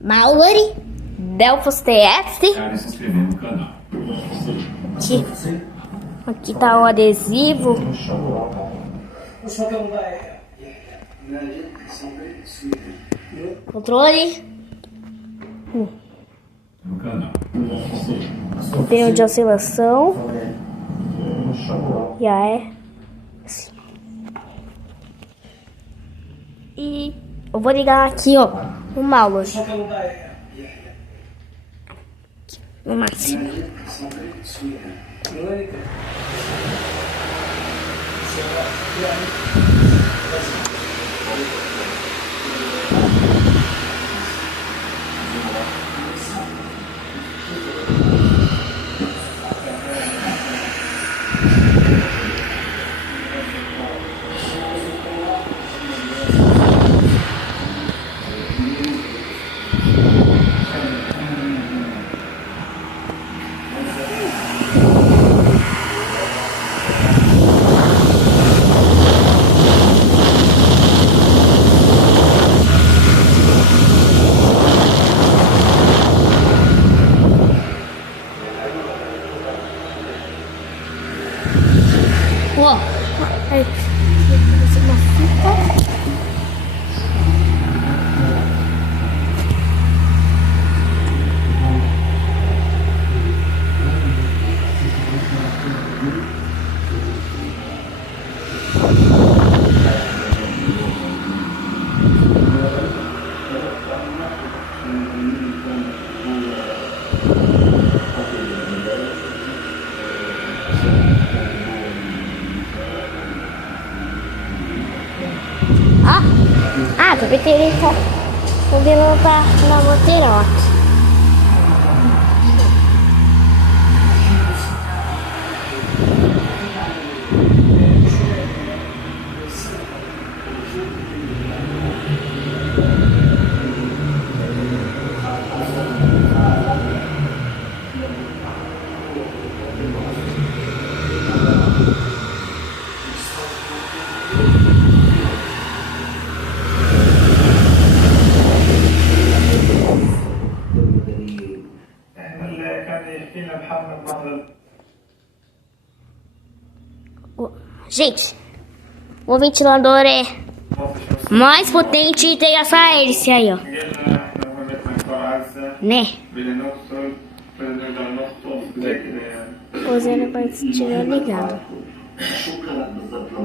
Mallory, Delphos TF. Cara, se inscrever no canal. Aqui tá o adesivo. Controle. No canal. Tem o de oscilação. Já é. E eu vou ligar aqui, ó, o Mallory. No máximo. Ó, uma fita. Também tem ele tá. O vilão tá na monteira, ó. Gente, o ventilador é mais potente e tem essa hélice aí, ó. Né? O zero vai estiver ligado.